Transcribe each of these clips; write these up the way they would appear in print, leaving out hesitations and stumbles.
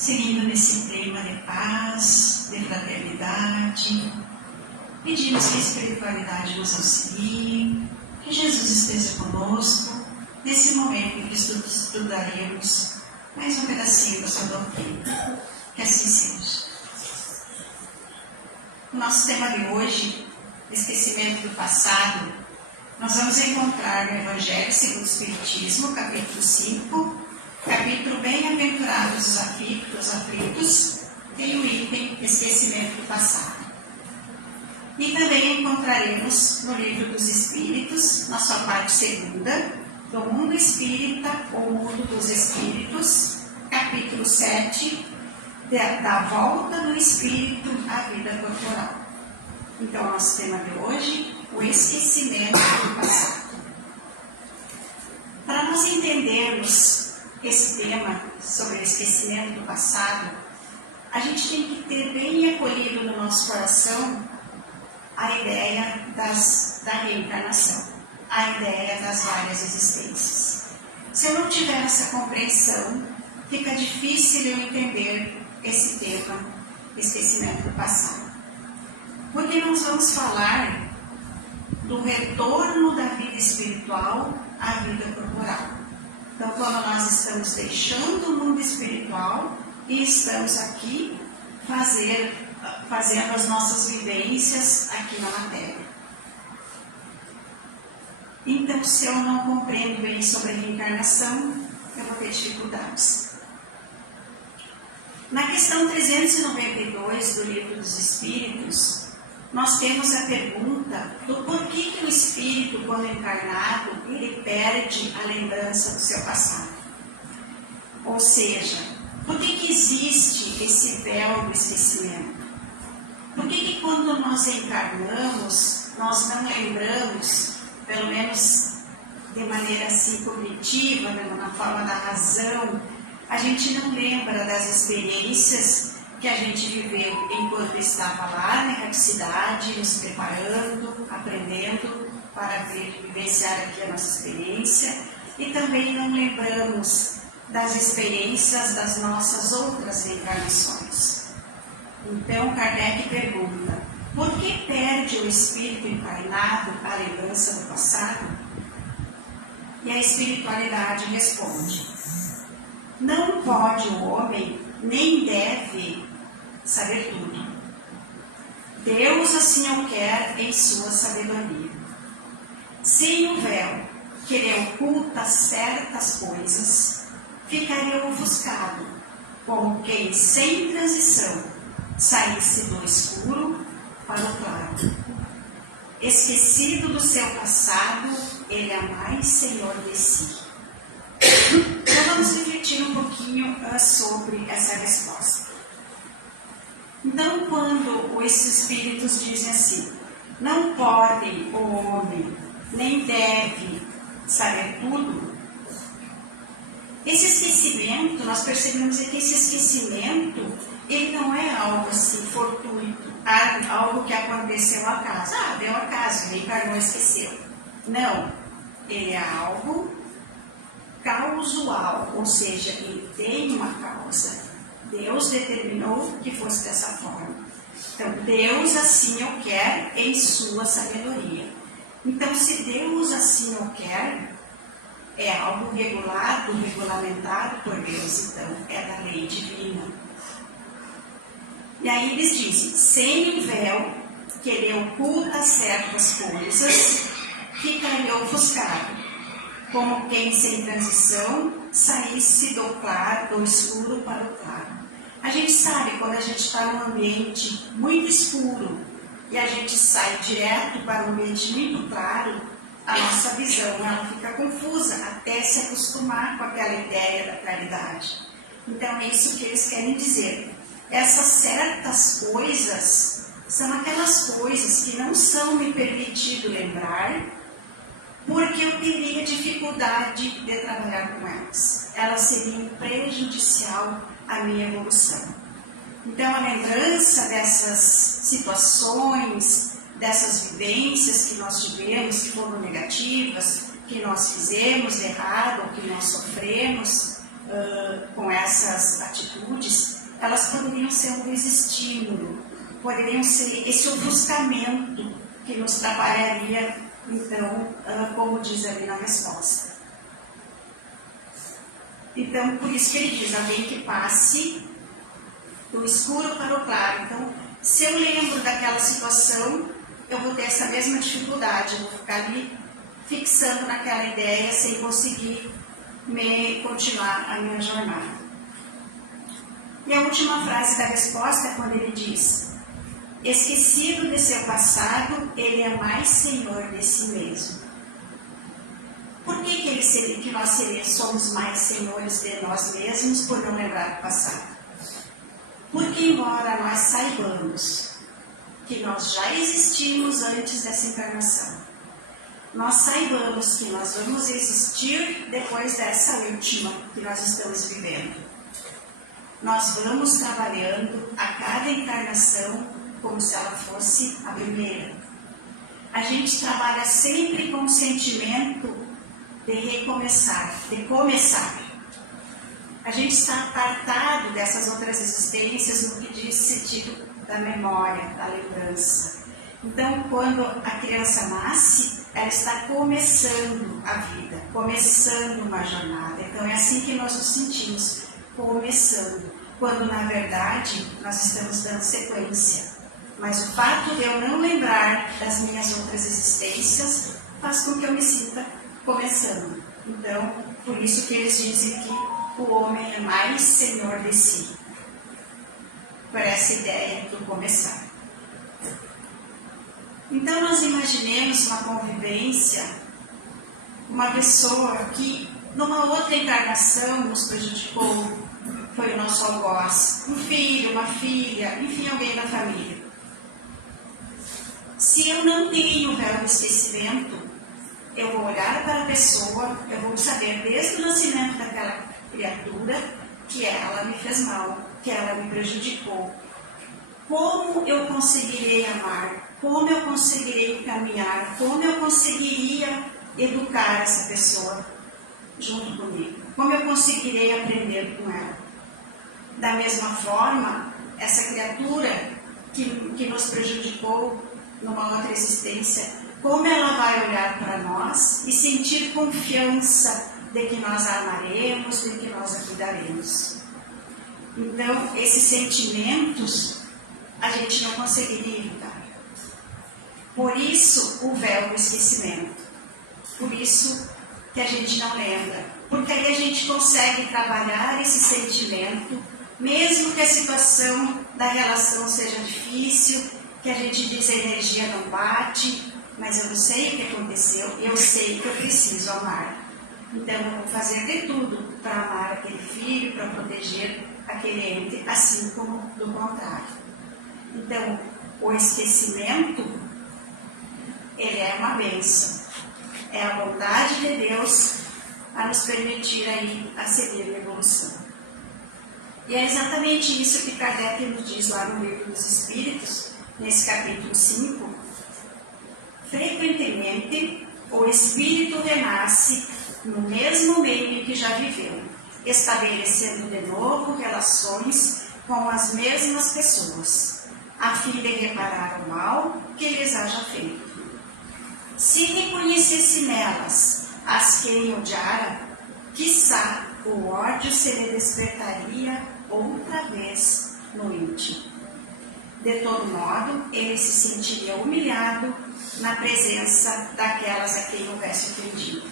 seguindo nesse clima de paz, de fraternidade. Pedimos que a espiritualidade nos auxilie, que Jesus esteja conosco nesse momento em que estudaremos mais um pedacinho da sua doutrina. Que assim seja. O nosso tema de hoje, esquecimento do passado, nós vamos encontrar no Evangelho segundo o Espiritismo, capítulo 5, capítulo Bem-aventurados os aflitos, tem o item esquecimento do passado. E também encontraremos no Livro dos Espíritos, na sua parte segunda, do Mundo Espírita ou Mundo dos Espíritos, capítulo 7, da volta do Espírito à vida corporal. Então, nosso tema de hoje, o esquecimento do passado. Para nós entendermos esse tema sobre o esquecimento do passado, a gente tem que ter bem acolhido no nosso coração a ideia da reencarnação, a ideia das várias existências. Se eu não tiver essa compreensão, fica difícil eu entender esse tema, esquecimento do passado. Porque nós vamos falar do retorno da vida espiritual à vida corporal. Então, quando nós estamos deixando o mundo espiritual e estamos aqui fazendo as nossas vivências aqui na matéria. Então, se eu não compreendo bem sobre a reencarnação, eu vou ter dificuldades. Na questão 392 do Livro dos Espíritos, nós temos a pergunta do porquê que o espírito, quando encarnado, ele perde a lembrança do seu passado. Ou seja, por que existe esse véu do esquecimento? Por que quando nós encarnamos, nós não lembramos, pelo menos de maneira assim cognitiva, na forma da razão, a gente não lembra das experiências que a gente viveu enquanto estava lá na erraticidade, nos preparando, aprendendo para vivenciar aqui a nossa experiência, e também não lembramos das experiências das nossas outras reencarnações. Então, Kardec pergunta, por que perde o espírito encarnado a lembrança do passado? E a espiritualidade responde, não pode o homem, nem deve saber tudo. Deus assim o quer em sua sabedoria. Sem o véu que lhe oculta certas coisas, ficaria ofuscado, como quem sem transição saísse do escuro para o claro. Esquecido do seu passado, ele é mais senhor de si. Então vamos refletir um pouquinho sobre essa resposta. Então, quando esses espíritos dizem assim, não pode o homem, nem deve saber tudo, esse esquecimento, nós percebemos que esse esquecimento, ele não é algo assim fortuito, algo que aconteceu ao acaso. Deu acaso, ele encarnou e esqueceu. Não, ele é algo causal, ou seja, ele tem uma causa. Deus determinou que fosse dessa forma. Então, Deus assim o quer em sua sabedoria. Então, se Deus assim o quer, é algo regulado, regulamentado por Deus, então é da lei divina. E aí eles dizem, sem o véu que ele oculta certas coisas, ficaria ofuscado, como quem sem transição saísse do escuro para o claro. A gente sabe quando a gente está num ambiente muito escuro e a gente sai direto para um ambiente muito claro, a nossa visão ela fica confusa até se acostumar com aquela ideia da claridade. Então é isso que eles querem dizer. Essas certas coisas são aquelas coisas que não são me permitido lembrar, porque eu teria dificuldade de trabalhar com elas. Elas seriam prejudicial à minha evolução. Então, a lembrança dessas situações, dessas vivências que nós tivemos, que foram negativas, que nós fizemos de errado, ou que nós sofremos, com essas atitudes, elas poderiam ser um desestímulo, poderiam ser esse ofuscamento que nos trabalharia, então, como diz ali na resposta. Então, por isso que ele diz, alguém que passe do escuro para o claro. Então, se eu lembro daquela situação, eu vou ter essa mesma dificuldade, eu vou ficar ali fixando naquela ideia sem conseguir continuar a minha jornada. E a última frase da resposta é quando ele diz: esquecido de seu passado, ele é mais senhor de si mesmo. Por que nós somos mais senhores de nós mesmos por não lembrar do passado? Porque embora nós saibamos que nós já existimos antes dessa encarnação, nós saibamos que nós vamos existir depois dessa última que nós estamos vivendo, nós vamos trabalhando a cada encarnação como se ela fosse a primeira. A gente trabalha sempre com o sentimento de recomeçar, de começar. A gente está apartado dessas outras existências no que diz sentido da memória, da lembrança. Então, quando a criança nasce, ela está começando a vida, começando uma jornada. Então, é assim que nós nos sentimos, começando, quando na verdade nós estamos dando sequência. Mas o fato de eu não lembrar das minhas outras existências faz com que eu me sinta começando. Então, por isso que eles dizem que o homem é mais senhor de si, por essa ideia do começar. Então, nós imaginemos uma convivência, uma pessoa que numa outra encarnação nos prejudicou, foi o nosso algoz, um filho, uma filha, enfim, alguém da família. Se eu não tenho o véu do esquecimento, eu vou olhar para a pessoa, eu vou saber desde o nascimento daquela criatura que ela me fez mal, que ela me prejudicou. Como eu conseguirei amar? Como eu conseguirei caminhar? Como eu conseguiria educar essa pessoa junto comigo? Como eu conseguirei aprender com ela? Da mesma forma, essa criatura que nos prejudicou numa outra existência, como ela vai olhar para nós e sentir confiança de que nós a amaremos, de que nós a cuidaremos. Então, esses sentimentos a gente não conseguiria evitar. Por isso, o véu do esquecimento. Por isso que a gente não lembra. Porque aí a gente consegue trabalhar esse sentimento, mesmo que a situação da relação seja difícil, que a gente diz a energia não bate, mas eu não sei o que aconteceu, eu sei que eu preciso amar. Então eu vou fazer de tudo para amar aquele filho, para proteger aquele ente, assim como do contrário. Então, o esquecimento, ele é uma bênção. É a vontade de Deus a nos permitir aí a seguir a evolução. E é exatamente isso que Kardec nos diz lá no Livro dos Espíritos, nesse capítulo 5. Frequentemente, o espírito renasce no mesmo meio em que já viveu, estabelecendo de novo relações com as mesmas pessoas, a fim de reparar o mal que lhes haja feito. Se reconhecesse nelas as que lhe odiara, quiçá o ódio se lhe despertaria outra vez no íntimo. De todo modo, ele se sentiria humilhado na presença daquelas a quem houvesse ofendido.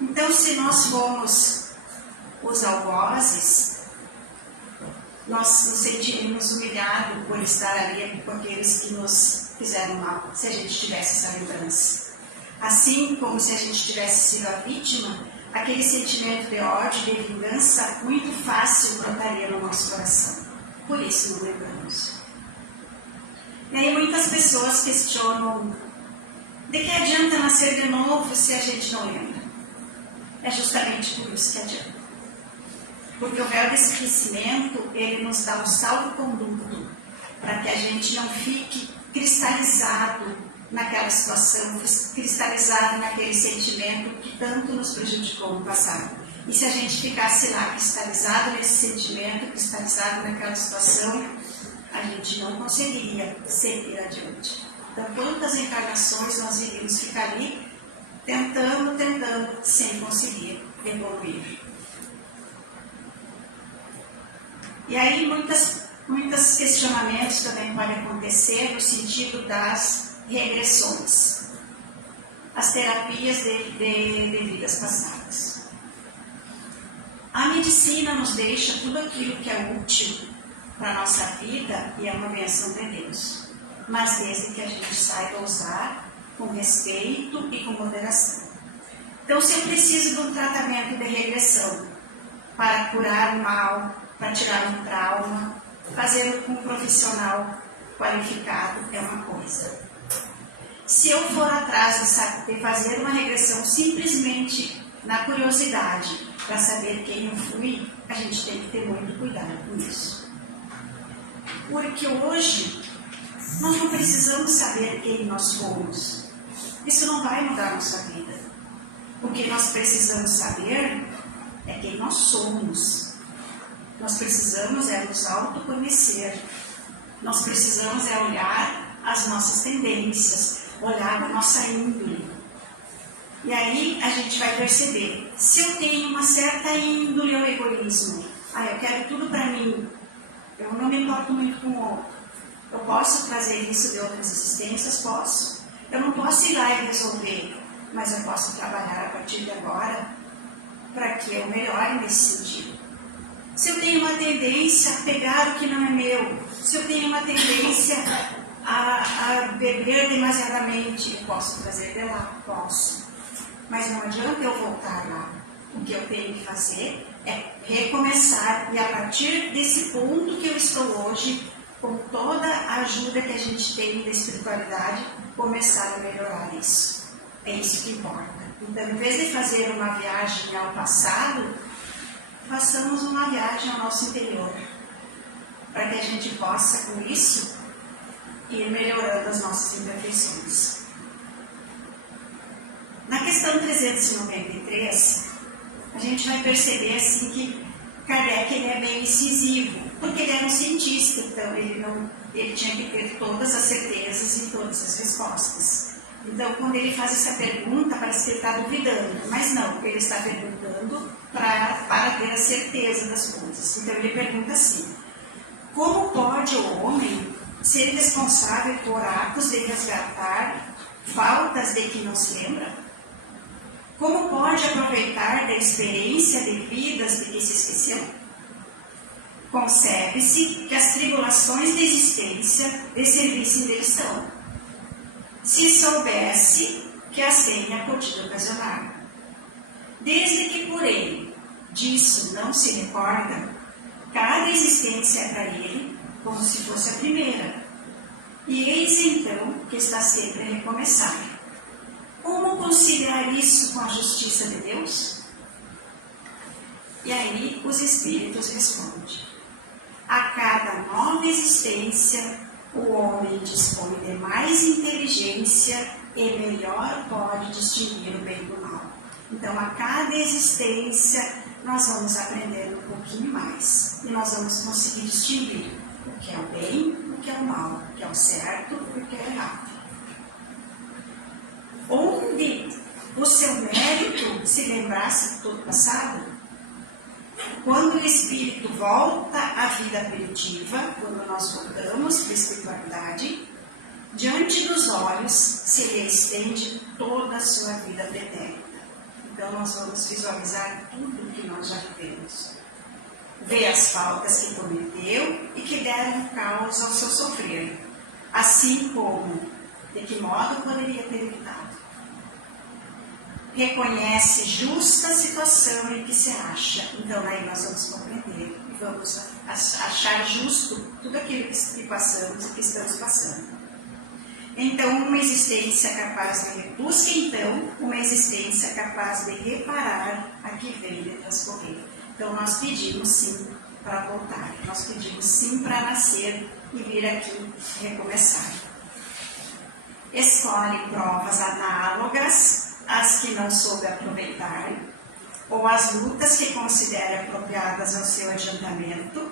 Então, se nós formos os algozes, nós nos sentiríamos humilhados por estar ali com aqueles que nos fizeram mal, se a gente tivesse essa lembrança. Assim como se a gente tivesse sido a vítima, aquele sentimento de ódio, de vingança, muito fácil brotaria no nosso coração. Por isso não lembramos. E aí muitas pessoas questionam: de que adianta nascer de novo se a gente não lembra? É justamente por isso que adianta. Porque o véu do esquecimento, ele nos dá um salvo-conduto para que a gente não fique cristalizado naquela situação, cristalizado naquele sentimento que tanto nos prejudicou no passado. E se a gente ficasse lá cristalizado nesse sentimento, cristalizado naquela situação, a gente não conseguiria seguir adiante. Então, quantas encarnações nós iríamos ficar ali, tentando, sem conseguir evoluir. E aí, muitos questionamentos também podem acontecer no sentido das regressões, as terapias de vidas passadas. A medicina nos deixa tudo aquilo que é útil para a nossa vida e é uma bênção de Deus, mas desde que a gente saiba usar com respeito e com moderação. Então, se eu preciso de um tratamento de regressão para curar o mal, para tirar um trauma, fazê-lo com um profissional qualificado é uma coisa. Se eu for atrás de fazer uma regressão simplesmente na curiosidade, para saber quem eu fui, a gente tem que ter muito cuidado com isso. Porque hoje, nós não precisamos saber quem nós fomos. Isso não vai mudar a nossa vida. O que nós precisamos saber é quem nós somos. Nós precisamos nos autoconhecer. Nós precisamos olhar as nossas tendências, olhar a nossa índole. E aí a gente vai perceber, se eu tenho uma certa índole ao egoísmo, eu quero tudo para mim, eu não me importo muito com o outro, eu posso trazer isso de outras existências? Posso. Eu não posso ir lá e resolver, mas eu posso trabalhar a partir de agora para que eu melhore nesse sentido. Se eu tenho uma tendência a pegar o que não é meu, se eu tenho uma tendência a beber demasiadamente, eu posso trazer de lá? Posso. Mas não adianta eu voltar lá. O que eu tenho que fazer é recomeçar e a partir desse ponto que eu estou hoje, com toda a ajuda que a gente tem da espiritualidade, começar a melhorar isso. É isso que importa. Então, em vez de fazer uma viagem ao passado, façamos uma viagem ao nosso interior, para que a gente possa, com isso, ir melhorando as nossas imperfeições. Na questão 393, a gente vai perceber assim, que Kardec ele é bem incisivo, porque ele era um cientista, então ele tinha que ter todas as certezas e todas as respostas. Então, quando ele faz essa pergunta, parece que ele está duvidando, mas não, ele está perguntando para ter a certeza das coisas. Então, ele pergunta assim: como pode o homem ser responsável por atos de resgatar faltas de que não se lembra? Como pode aproveitar da experiência de vidas de que se esqueceu? Concebe-se que as tribulações da existência lhe servissem de lição, se soubesse que as tenha podido ocasionar. Desde que por ele disso não se recorda, cada existência é para ele como se fosse a primeira, e eis então que está sempre a recomeçar. Como conciliar isso com a justiça de Deus? E aí os espíritos respondem: a cada nova existência, o homem dispõe de mais inteligência e melhor pode distinguir o bem do mal. Então, a cada existência, nós vamos aprender um pouquinho mais. E nós vamos conseguir distinguir o que é o bem, o que é o mal, o que é o certo e o que é o errado. Onde o seu mérito se lembrasse de todo passado, quando o espírito volta à vida primitiva, quando nós voltamos para a espiritualidade, diante dos olhos se lhe estende toda a sua vida pretérita. Então nós vamos visualizar tudo o que nós já vivemos. Ver as faltas que cometeu e que deram causa ao seu sofrer, assim como de que modo poderia ter evitado. Reconhece justa a situação em que se acha. Então, aí nós vamos compreender e vamos achar justo tudo aquilo que passamos e que estamos passando. Então, uma existência capaz de... Busque, então, uma existência capaz de reparar a que vem de transcorrer. Então, nós pedimos, sim, para voltar. Nós pedimos, sim, para nascer e vir aqui recomeçar. Escolhe provas análogas as que não soube aproveitar, ou as lutas que considera apropriadas ao seu adiantamento.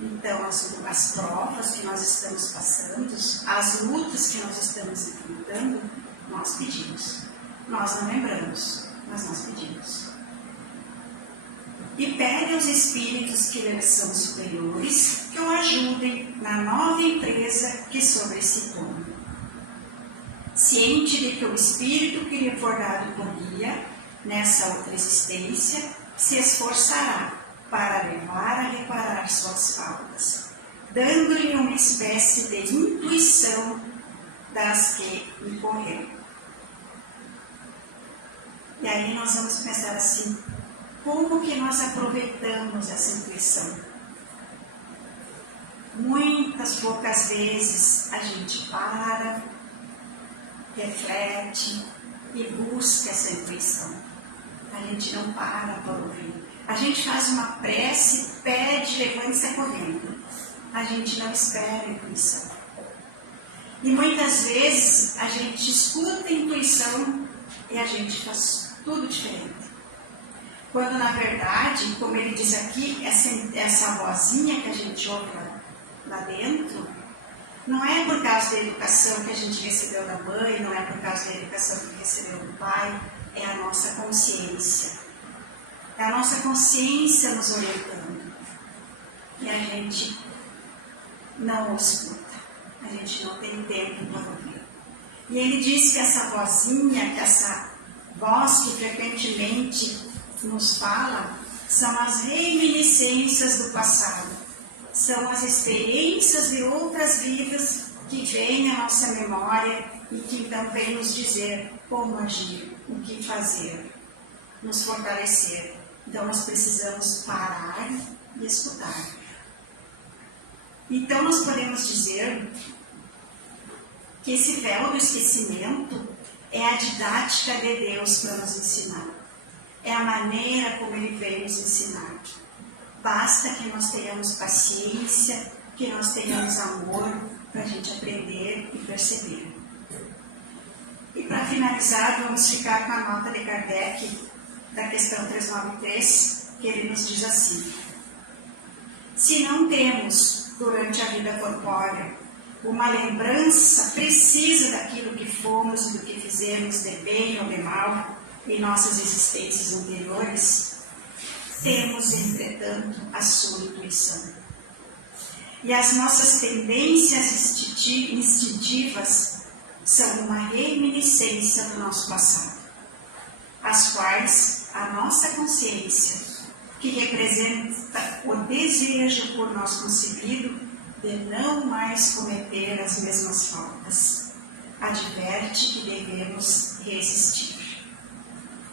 Então, as provas que nós estamos passando, as lutas que nós estamos enfrentando, nós pedimos. Nós não lembramos, mas nós pedimos. E pede aos espíritos que lhes são superiores que o ajudem na nova empresa que sobre si toma. Ciente de que o espírito que lhe for dado por guia nessa outra existência se esforçará para levar a reparar suas faltas, dando-lhe uma espécie de intuição das que incorreu. E aí nós vamos pensar assim, como que nós aproveitamos essa intuição? Muitas poucas vezes a gente para, reflete e busca essa intuição. A gente não para ouvir. A gente faz uma prece, pede, levanta e sai correndo. A gente não espera a intuição. E muitas vezes a gente escuta a intuição e a gente faz tudo diferente. Quando na verdade, como ele diz aqui, essa vozinha que a gente ouve lá dentro, não é por causa da educação que a gente recebeu da mãe, não é por causa da educação que recebeu do pai, é a nossa consciência. É a nossa consciência nos orientando. E a gente não escuta. A gente não tem tempo para ouvir. E ele diz que essa vozinha, que essa voz que frequentemente nos fala, são as reminiscências do passado. São as experiências de outras vidas que vêm à nossa memória e que então vêm nos dizer como agir, o que fazer, nos fortalecer. Então nós precisamos parar e escutar. Então nós podemos dizer que esse véu do esquecimento é a didática de Deus para nos ensinar. É a maneira como Ele veio nos ensinar. Basta que nós tenhamos paciência, que nós tenhamos amor para a gente aprender e perceber. E para finalizar, vamos ficar com a nota de Kardec, da questão 393, que ele nos diz assim: se não temos, durante a vida corpórea, uma lembrança precisa daquilo que fomos e do que fizemos de bem ou de mal em nossas existências anteriores, temos, entretanto, a sua intuição. E as nossas tendências instintivas são uma reminiscência do nosso passado, as quais a nossa consciência, que representa o desejo por nós concebido de não mais cometer as mesmas faltas, adverte que devemos resistir.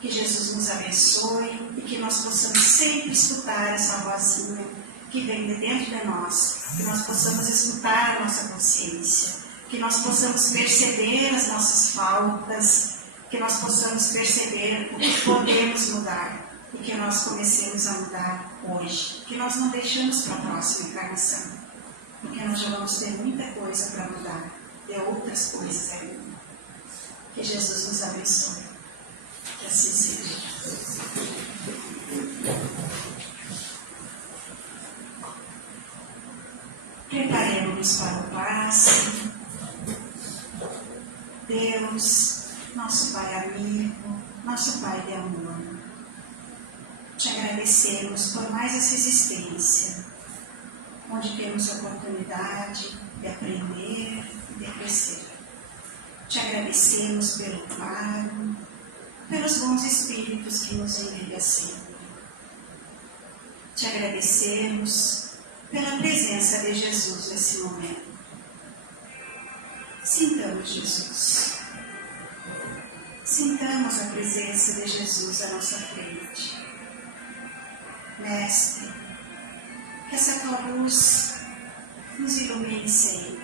Que Jesus nos abençoe e que nós possamos sempre escutar essa vozinha que vem de dentro de nós, que nós possamos escutar a nossa consciência, que nós possamos perceber as nossas faltas, que nós possamos perceber o que podemos mudar e que nós comecemos a mudar hoje, que nós não deixamos para a próxima encarnação, porque nós já vamos ter muita coisa para mudar, e outras coisas ainda. Que Jesus nos abençoe. Que assim seja. Preparemos para o passe. Deus, nosso Pai amigo, nosso Pai de amor, te agradecemos por mais essa existência, onde temos a oportunidade de aprender e de crescer. Te agradecemos pelo claro, pelos bons espíritos que nos envia sempre. Te agradecemos pela presença de Jesus nesse momento. Sintamos Jesus. Sintamos a presença de Jesus à nossa frente. Mestre, que essa tua luz nos ilumine sempre.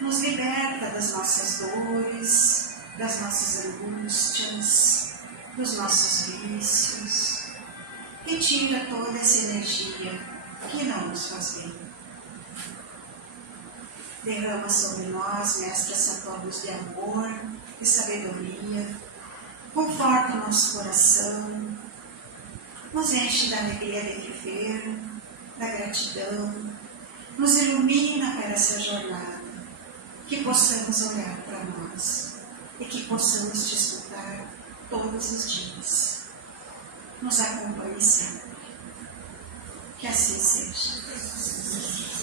Nos liberta das nossas dores, das nossas angústias, dos nossos vícios, e tira toda essa energia que não nos faz bem. Derrama sobre nós, Mestre, essa tua luz de amor, de sabedoria, conforta o nosso coração, nos enche da alegria de viver, da gratidão, nos ilumina para essa jornada, que possamos olhar para nós e que possamos te escutar todos os dias. Nos acompanhe sempre. Que assim seja.